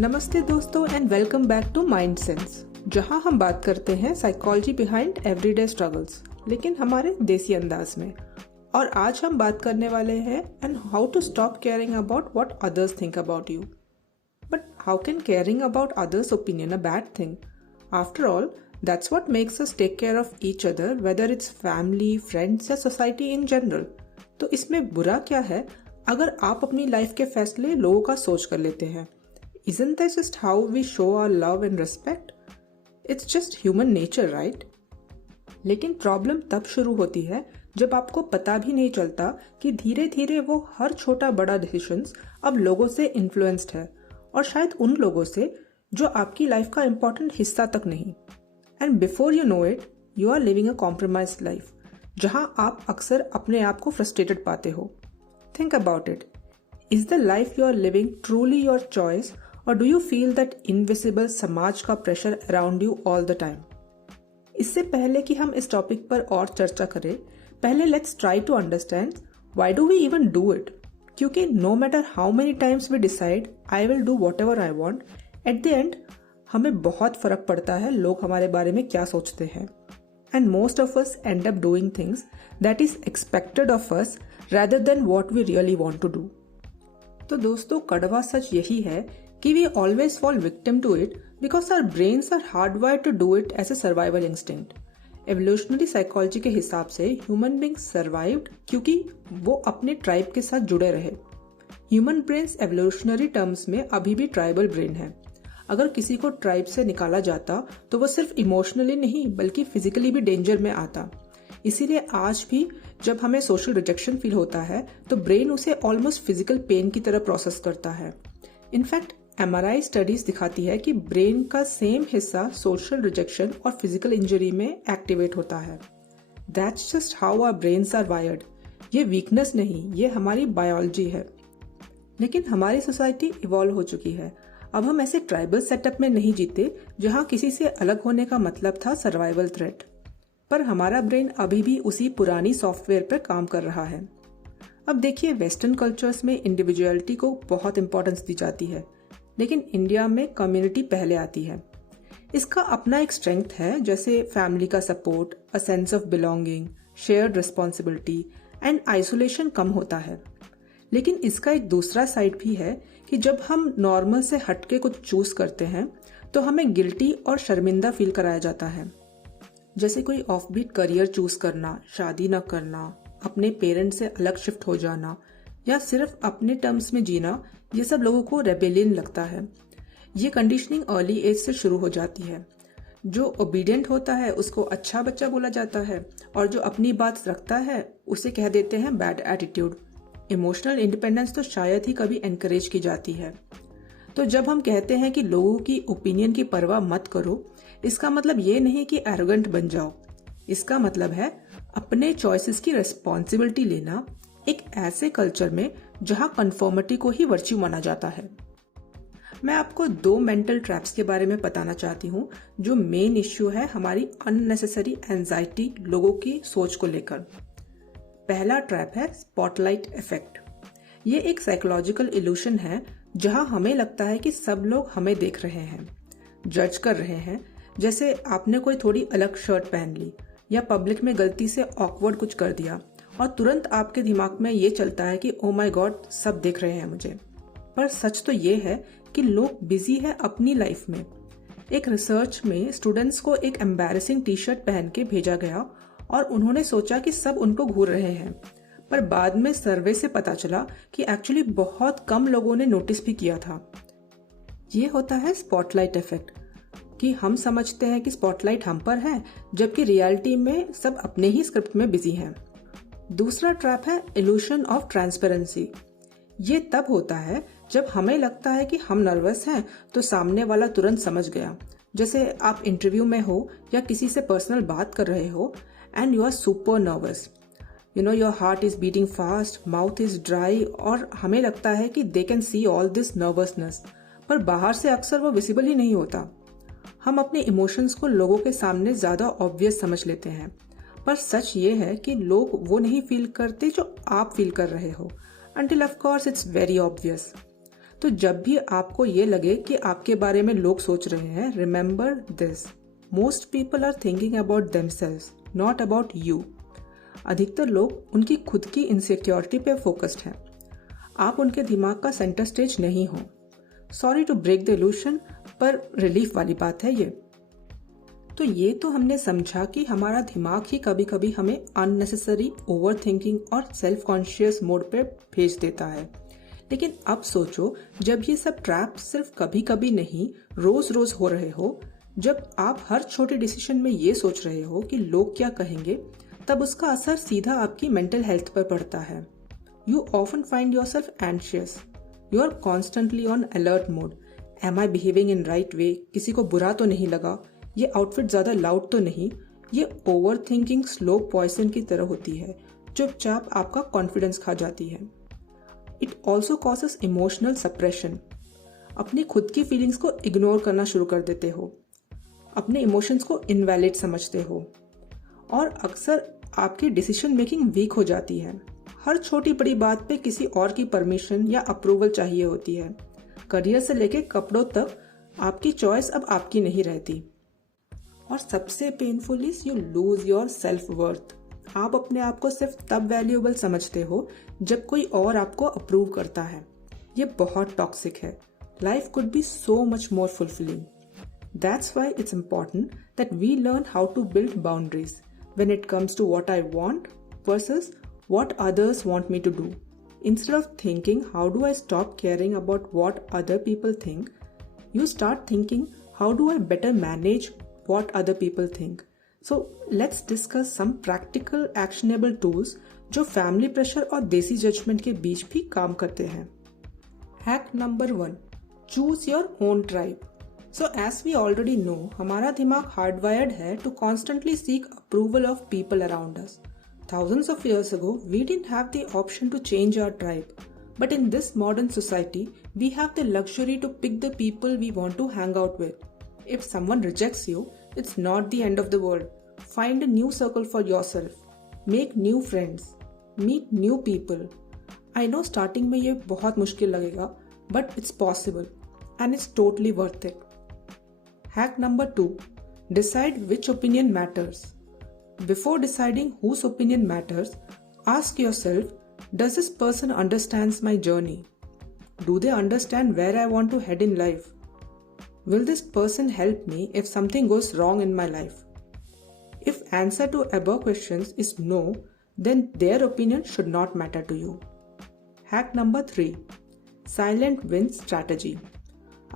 नमस्ते दोस्तों and welcome back to Mind Sense, जहां हम बात करते हैं साइकोलॉजी बिहाइंड एवरीडे स्ट्रगल्स, लेकिन हमारे देसी अंदाज में। और आज हम बात करने वाले हैं and how to stop caring about what others think about you. But how can caring about others opinion a bad thing? After all, that's what makes us take care of each other, whether it's family, friends या society in general. तो इसमें बुरा क्या है अगर आप अपनी life के फैसले लोगों का सोच कर लेते हैं? Isn't that just how we show our love and respect? It's just human nature, right? लेकिन प्रॉब्लम तब शुरू होती है जब आपको पता भी नहीं चलता कि धीरे धीरे वो हर छोटा बड़ा डिसीजंस अब लोगों से इन्फ्लुएंस्ड है, और शायद उन लोगों से जो आपकी लाइफ का इम्पोर्टेंट हिस्सा तक नहीं। And before you know it, you are living a compromised life, जहां आप अक्सर अपने आप को फ्रस्ट्रेटेड पाते हो। Think about it. Is the life you are living truly your choice, और do you feel that invisible समाज का pressure around you all the time? इससे पहले कि हम इस टॉपिक पर और चर्चा करें, पहले let's try to understand why do we even do it. क्योंकि no matter how many times we decide I will do whatever I want, at the end हमें बहुत फर्क पड़ता है लोग हमारे बारे में क्या सोचते हैं। And most of us and up doing things that is expected of us rather than what we really want to do. तो दोस्तों, कड़वा सच यही है कि we always fall victim to it because our brains are hardwired to do it as a survival instinct. Evolutionary psychology के हिसाब से human beings survived क्योंकि वो अपने ट्राइब के साथ जुड़े रहे। Human brains evolutionary terms में अभी भी ट्राइबल ब्रेन है। अगर किसी को ट्राइब से निकाला जाता तो वो सिर्फ इमोशनली नहीं बल्कि फिजिकली भी डेंजर में आता। इसीलिए आज भी जब हमें सोशल रिजेक्शन फील होता है तो ब्रेन उसे ऑलमोस्ट फिजिकल पेन की तरह प्रोसेस करता है। इनफैक्ट MRI स्टडीज दिखाती है कि ब्रेन का सेम हिस्सा सोशल रिजेक्शन और फिजिकल इंजरी में एक्टिवेट होता है। That's just how our brains are wired. ये वीकनेस नहीं, ये हमारी बायोलॉजी है। लेकिन हमारी सोसाइटी इवॉल्व हो चुकी है। अब हम ऐसे ट्राइबल सेटअप में नहीं जीते जहां किसी से अलग होने का मतलब था सर्वाइवल थ्रेट। पर हमारा ब्रेन अभी भी उसी पुरानी सॉफ्टवेयर पर काम कर रहा है। अब देखिए, वेस्टर्न कल्चर्स में इंडिविजुअलिटी को बहुत इंपॉर्टेंस दी जाती है, लेकिन इंडिया में कम्युनिटी पहले आती है। इसका अपना एक स्ट्रेंथ है, जैसे फैमिली का support, a sense of belonging, shared responsibility and isolation कम होता है। लेकिन इसका एक दूसरा साइड भी है कि जब हम नॉर्मल से हटके कुछ चूज करते हैं तो हमें गिल्टी और शर्मिंदा फील कराया जाता है। जैसे कोई ऑफबीट करियर चूज करना, शादी न करना, अपने पेरेंट्स से अलग शिफ्ट हो जाना या सिर्फ अपने टर्म्स में जीना, ये सब लोगों को रेबेलियन लगता है। ये कंडीशनिंग अर्ली एज से शुरू हो जाती है। जो ओबीडियंट होता है उसको अच्छा बच्चा बोला जाता है, और जो अपनी बात रखता है उसे कह देते हैं बैड एटीट्यूड। इमोशनल इंडिपेंडेंस तो शायद ही कभी एनकरेज की जाती है। तो जब हम कहते हैं कि लोगों की ओपिनियन की परवाह मत करो, इसका मतलब ये नहीं कि एरोगेंट बन जाओ। इसका मतलब है अपने चॉइसेस की रिस्पॉन्सिबिलिटी लेना, एक ऐसे कल्चर में जहां कन्फर्मिटी को ही वर्च्यू माना जाता है। मैं आपको 2 मेंटल ट्रैप्स के बारे में बताना चाहती हूँ जो मेन इश्यू है हमारी अननेसेसरी एंजाइटी लोगों की सोच को लेकर। पहला ट्रैप है स्पॉटलाइट इफेक्ट। ये एक साइकोलॉजिकल इल्यूशन है जहां हमें लगता है कि सब लोग हमें देख रहे हैं, जज कर रहे हैं। जैसे आपने कोई थोड़ी अलग शर्ट पहन ली या पब्लिक में गलती से ऑकवर्ड कुछ कर दिया और तुरंत आपके दिमाग में ये चलता है कि ओ माय गॉड, सब देख रहे हैं मुझे। पर सच तो ये है कि लोग बिजी है अपनी लाइफ में। एक रिसर्च में स्टूडेंट्स को एक एम्बैरेसिंग टी शर्ट पहन के भेजा गया और उन्होंने सोचा कि सब उनको घूर रहे हैं, पर बाद में सर्वे से पता चला कि एक्चुअली बहुत कम लोगों ने नोटिस भी किया था। ये होता है स्पॉटलाइट इफेक्ट, कि हम समझते हैं कि स्पॉटलाइट हम पर है, जबकि रियलिटी में सब अपने ही स्क्रिप्ट में बिजी हैं। दूसरा ट्रैप है इल्यूशन ऑफ ट्रांसपेरेंसी। ये तब होता है जब हमें लगता है कि हम नर्वस हैं तो सामने वाला तुरंत समझ गया। जैसे आप इंटरव्यू में हो या किसी से पर्सनल बात कर रहे हो and you are super nervous, your heart is beating fast, mouth is dry, और हमें लगता है कि they can see all this nervousness, पर बाहर से अक्सर वो विजिबल ही नहीं होता। हम अपने इमोशंस को लोगों के सामने ज्यादा ऑब्वियस समझ लेते हैं, पर सच ये है कि लोग वो नहीं फील करते जो आप फील कर रहे हो, until of course it's very obvious. तो जब भी आपको ये लगे कि आपके बारे में लोग सोच रहे हैं, remember this, most people are thinking about themselves, not about you. अधिकतर लोग उनकी खुद की इनसिक्योरिटी पे फोकस्ड हैं। आप उनके दिमाग का सेंटर स्टेज नहीं हो। Sorry to break the illusion, पर रिलीफ वाली बात है ये। तो ये तो हमने समझा कि हमारा दिमाग ही कभी कभी हमें अननेसेसरी ओवर थिंकिंग और सेल्फ कॉन्शियस मोड पे भेज देता है। लेकिन अब सोचो, जब ये सब ट्रैप सिर्फ कभी कभी नहीं, रोज रोज हो रहे हो, जब आप हर छोटे डिसीजन में ये सोच रहे हो कि लोग क्या कहेंगे, तब उसका असर सीधा आपकी मेंटल हेल्थ पर पड़ता है। You often find yourself anxious, you are constantly on alert mode. Am I behaving in right way? किसी को बुरा तो नहीं लगा? ये आउटफिट ज्यादा लाउड तो नहीं? ये ओवर थिंकिंग स्लो पॉइजन की तरह होती है, चुपचाप आपका कॉन्फिडेंस खा जाती है। It also causes emotional suppression. अपनी खुद की फीलिंग्स को इग्नोर करना शुरू कर देते हो, अपने इमोशंस को इनवैलिड समझते हो, और अक्सर आपकी डिसीजन मेकिंग वीक हो जाती है। हर छोटी बड़ी बात पे किसी और की परमिशन या अप्रूवल चाहिए होती है। करियर से लेके कपड़ों तक आपकी चॉइस अब आपकी नहीं रहती। और सबसे painful is you lose your self worth. आप अपने आप को सिर्फ तब वैल्यूएबल समझते हो जब कोई और आपको अप्रूव करता है। ये बहुत टॉक्सिक है। Life could be so much more fulfilling. That's why it's important that we learn how to build boundaries when it comes to what I want versus what others want me to do. Instead of thinking, how do I stop caring about what other people think, you start thinking, how do I better manage what other people think. So let's discuss some practical actionable tools जो family pressure और देसी judgment के बीच भी काम करते हैं. Hack number 1, choose your own tribe. So as we already know, हमारा दिमाग hardwired है to constantly seek approval of people around us. Thousands of years ago, we didn't have the option to change our tribe. But in this modern society, we have the luxury to pick the people we want to hang out with. If someone rejects you, it's not the end of the world. Find a new circle for yourself. Make new friends. Meet new people. I know starting में ये बहुत मुश्किल लगेगा, but it's possible. And it's totally worth it. Hack number 2. Decide which opinion matters. Before deciding whose opinion matters, ask yourself, does this person understand my journey? Do they understand where I want to head in life? Will this person help me if something goes wrong in my life? If answer to above questions is no, then their opinion should not matter to you. Hack number 3. Silent win strategy.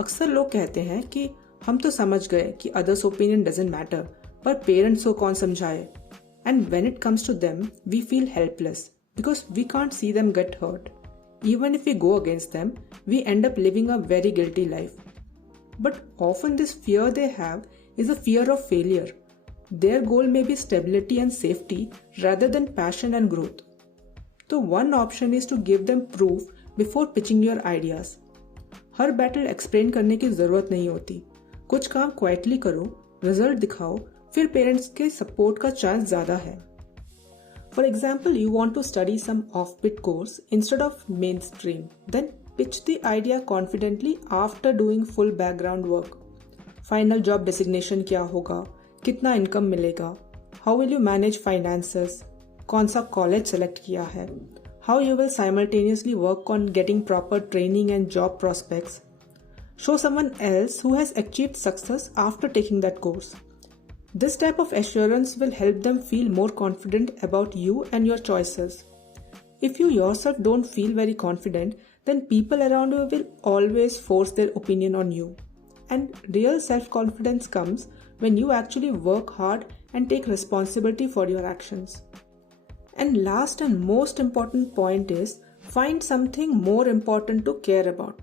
अक्सर लोग कहते हैं कि हम तो समझ गए कि others' opinion doesn't matter, पर पेरेंट्स को कौन समझाए? And when it comes to them we feel helpless because we can't see them get hurt. Even if we go against them, we end up living a very guilty life. But often this fear they have is a fear of failure. Their goal may be stability and safety rather than passion and growth. So one option is to give them proof before pitching your ideas. Her battle explain करने की जरूरत नहीं होती. कुछ काम quietly करो, result दिखाओ, फिर पेरेंट्स के सपोर्ट का चांस ज्यादा है. For example, you want to study some offbeat course instead of mainstream. Then pitch the idea confidently after doing full background work. Final job designation क्या होगा? कितना इनकम मिलेगा? How will you manage finances? कौन सा college select किया है? How you will simultaneously work on getting proper training and job prospects. Show someone else who has achieved success after taking that course. This type of assurance will help them feel more confident about you and your choices. If you yourself don't feel very confident, then people around you will always force their opinion on you. And real self-confidence comes when you actually work hard and take responsibility for your actions. And last and most important point is, find something more important to care about.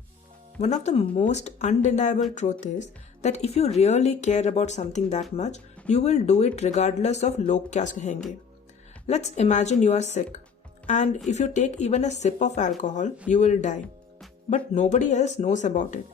One of the most undeniable truth is that if you really care about something that much, you will do it regardless of log kya kahenge. Let's imagine you are sick, and if you take even a sip of alcohol, you will die. But nobody else knows about it.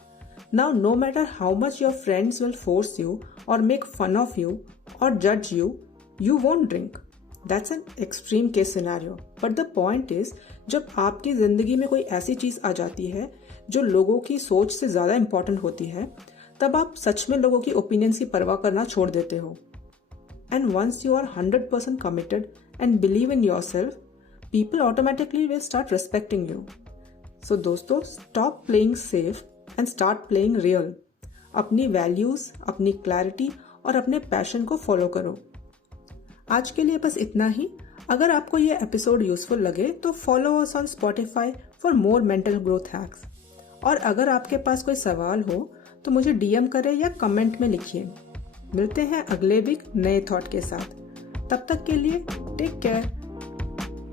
Now, no matter how much your friends will force you or make fun of you or judge you, you won't drink. That's an extreme case scenario. But the point is, जब आपकी जिंदगी में कोई ऐसी चीज आ जाती है जो लोगों की सोच से ज़्यादा इम्पोर्टेंट होती है, तब आप सच में लोगों की ओपिनियंस की परवाह करना छोड़ देते हो। And once you are 100% committed and believe in yourself, people automatically will start respecting you. So दोस्तों, stop playing safe and start playing real. अपनी वैल्यूज, अपनी क्लैरिटी और अपने पैशन को फॉलो करो। आज के लिए बस इतना ही। अगर आपको ये एपिसोड यूजफुल लगे तो follow us on Spotify for more mental growth hacks. और अगर आपके पास कोई सवाल हो तो मुझे DM करें या कमेंट में लिखिए। मिलते हैं अगले वीक नए थॉट के साथ। तब तक के लिए टेक केयर।